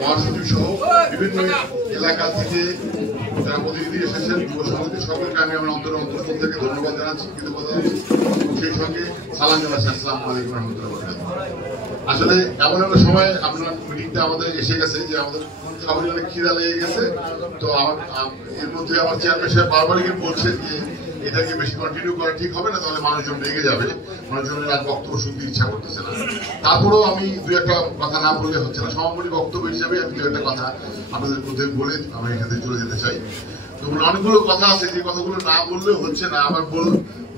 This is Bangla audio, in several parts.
মহাসচিব সহ বিভিন্ন এলাকা থেকে যারা প্রতিনিধি এসেছেন যুব সমিতি সকলকে আমি আমার অন্তরস্থল থেকে ধন্যবাদ জানাচ্ছি, কৃতজ্ঞতা জানাচ্ছি, সেই সঙ্গে সালাম জানাচ্ছি। আসসালামু আলাইকুম রহমতুল্লাহ। আসলে এমন একটা সময় আপনার মিটিংটা আমাদের এসে গেছে যে আমাদের সবারই অনেক খিদা লেগে গেছে। তো এর মধ্যে আমার চেয়ারম্যান সাহেব বারবারই বলছেন যে এটাকে বেশি কন্টিনিউ করা ঠিক হবে না, তাহলে মানুষজন রেগে যাবে, মানুষজনের আর বক্তব্য শুনতে ইচ্ছা করতেছে না। তারপরেও আমি দু একটা কথা না বললে হচ্ছে না, সমাপনী বক্তব্য হিসাবে আমি দু একটা কথা আপনাদের মধ্যে বলে আমি এখান থেকে চলে যেতে চাই। তো অনেকগুলো কথা আছে যে কথাগুলো না বললেও হচ্ছে না, আবার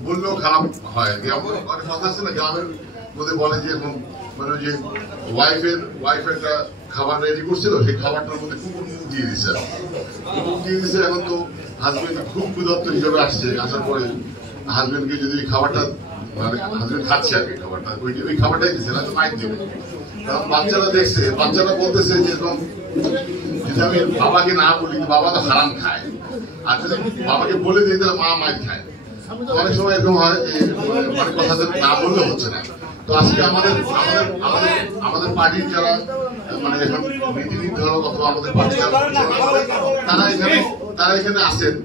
বললেও খারাপ হয়। অনেক কথা আছে না গ্রামের মধ্যে বলে যে এখন মানে যে ওয়াইফের খাবার রেডি করছিল, সেই খাবারটার মধ্যে কুকুর মুখ দিয়ে দিচ্ছে। এখন তো হাজবেন্ড খুব ক্ষুধার্ত হিসেবে আসছে, আসার পরে হাজবেন্ডকে যদি খাবারটা মানে হাজবেন্ড খাচ্ছে আর কি খাবারটা, ওই খাবারটাই দিচ্ছে না, তো মাইক দেবে। কারণ বাচ্চারা দেখছে, বাচ্চারা বলতেছে যে যদি আমি বাবাকে না বলি, বাবা তো হারাম খায়, আর যদি বাবাকে বলে দিই তাহলে মা মাইক খায়। অনেক সময় এরকম হয় যে অনেক কথা না বললে হচ্ছে না। তো আজকে আমাদের পার্টির যারা মানে এখন নীতি নির্ধারক অথবা আমাদের পার্টি তারা এখানে আসেন,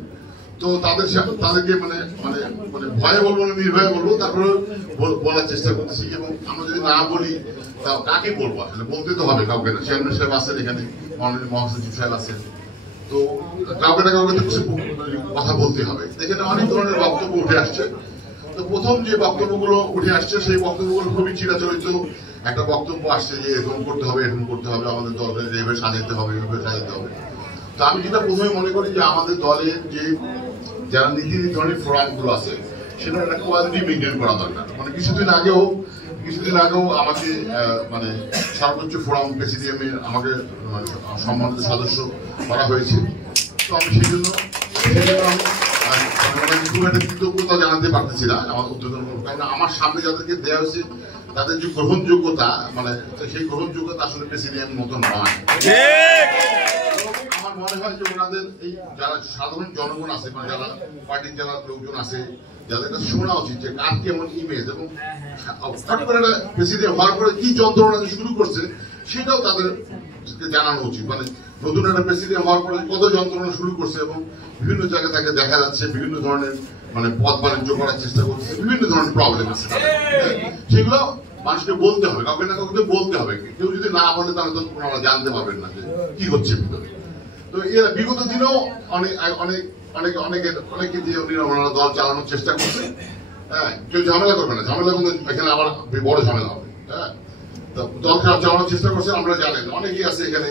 তো তাদেরকে মানে মানে মানে ভয়ে বলবো না, নির্ভয়ে বলবো, তারপরে বলার চেষ্টা করতেছি। এবং আমরা যদি না বলি কাকে বলবো, আসলে বলতে তো হবে কাউকে না। চেয়ারম্যান সাহেব আছেন এখানে, মাননীয় মহাসচিব সাহেব আছেন, তো কাউকে না কাউকে তো কিছু কথা বলতে হবে। এখানে অনেক ধরনের বক্তব্য উঠে আসছে। তো প্রথম যে বক্তব্যগুলো উঠে আসছে সেই বক্তব্যগুলো খুবই চিরাচরিত একটা বক্তব্য আসছে যে এরকম করতে হবে, এরকম করতে হবে, আমাদের দলকে এইভাবে সাজাতে হবে, এইভাবে সাজাতে হবে। তো আমি যেটা প্রথমে মনে করি যে আমাদের দলের যে যারা নীতি নির্ধারণী ফোরাম গুলো আছে সেটা একটা কোয়ালিটি মেনটেন করা দরকার। মানে কিছুদিন আগেও আমাকে মানে সর্বোচ্চ ফোরাম প্রেসিডিয়ামে আমাকে সম্মানিত সদস্য করা হয়েছে। তো আমি সেই জন্য খুব একটা কৃতজ্ঞতা জানাতে পারতেছি না আমার উদ্বোধন, কারণ আমার সামনে যাদেরকে দেওয়া হয়েছে তাদের যে গ্রহণযোগ্যতা, মানে সেই গ্রহণযোগ্যতা আসলে প্রেসিডিয়ামের মতো নয়। আমার মনে হয় যে ওনাদের এই যারা সাধারণ জনগণ আছে, মানে যারা পার্টির যারা লোকজন আছে, যাদের কাছে শোনা উচিত যে কার কেমন ইমেজ, এবং প্রেসিডেন্ট হওয়ার পরে কি যন্ত্রণা শুরু করছে সেটাও তাদের জানানো উচিত। মানে নতুন একটা প্রেসিডেন্ট হওয়ার পরে কত যন্ত্রণা শুরু করছে, এবং বিভিন্ন জায়গায় তাকে দেখা যাচ্ছে বিভিন্ন ধরনের মানে পথ বাণিজ্য করার চেষ্টা করছে, বিভিন্ন ধরনের প্রবলেম আছে, সেগুলো মানুষকে বলতে হবে, কাউকে না কাউকে বলতে হবে। কেউ যদি না বলে তাহলে তো ওনারা জানতে পারবেন না যে কি হচ্ছে ভিতরে। তো এরা বিগত দিনেও অনেকে দিয়ে ওনারা দল চালানোর চেষ্টা করছে। হ্যাঁ, কেউ ঝামেলা করবে না, ঝামেলা করলে এখানে আবার বড় ঝামেলা হবে। হ্যাঁ, দল চালানোর চেষ্টা করছে, আমরা জানেন অনেকেই আছে এখানে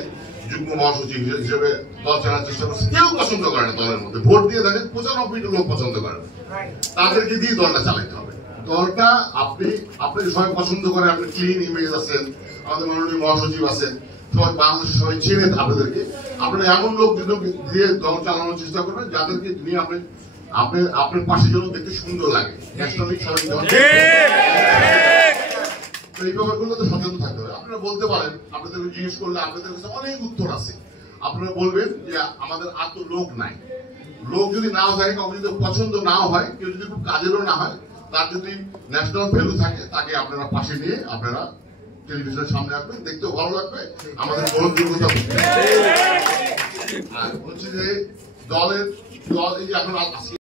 যুগ্ম মহাসচিব হিসেবে দল চালানোর চেষ্টা করছে, কেউ পছন্দ করে না দলের মধ্যে। ভোট দিয়ে দেখেন 95টা লোক পছন্দ করে না, তাদেরকে দিয়ে দলটা চালাতে হবে। দলটা আপনি সবাই পছন্দ করে, আপনি ক্লিন ইমেজ আছেন, আমাদের মাননীয় মহাসচিব আছেন, সবাই বাংলাদেশের সবাই চেনেন আপনাদেরকে। আপনারা এমন লোক দিয়ে দল চালানোর চেষ্টা করবেন যাদেরকে নিয়ে আপনার পাশে যেন দেখতে সুন্দর লাগে, ন্যাশনালি সবাই। এই ব্যাপারগুলো তো সচেতন থাকতে হবে। আপনারা বলতে পারেন, আপনাদেরকে জিজ্ঞেস করলে আপনাদের কাছে অনেক উত্তর আছে। আপনারা বলবেন যে আমাদের আর তো লোক নাই। লোক যদি নাও থাকে, কাউকে যদি পছন্দ নাও হয়, কেউ যদি খুব কাজেরও না হয়, তার যদি ন্যাশনাল ভ্যালু থাকে, তাকে আপনারা পাশে নিয়ে আপনারা টেলিভিশনের সামনে আসবেন, দেখতেও ভালো লাগবে, আমাদের গ্রহণযোগ্যতা আর হচ্ছে যে দল এই যে এখন